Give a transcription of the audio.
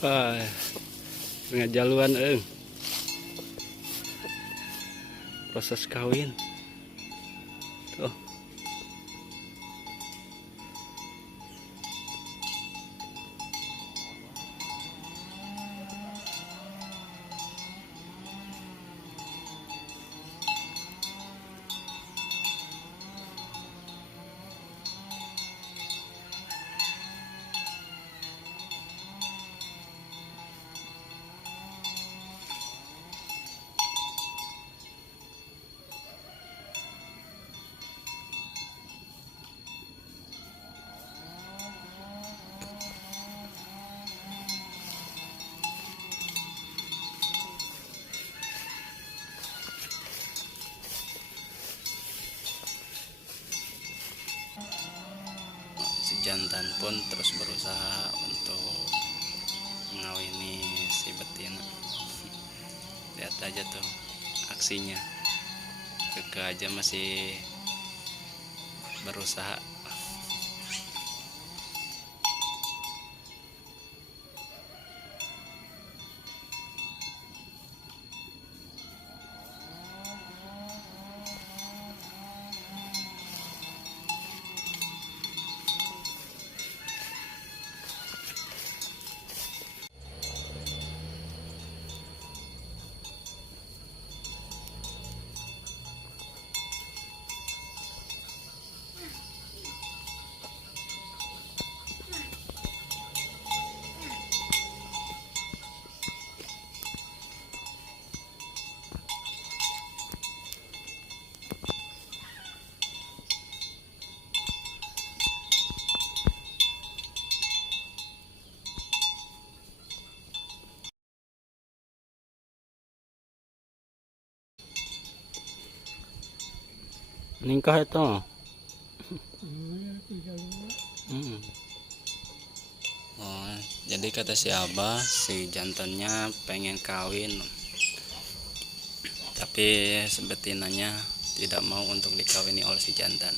Wah, pengajaluan proses kawin. Tuh. Si jantan pun terus berusaha untuk mengawini si betina. Lihat aja tuh aksinya, keke aja masih berusaha. Nikah itu. Oh, jadi kata si Abah, si jantannya pengen kawin, tapi sebetinanya tidak mau untuk dikawini oleh si jantan.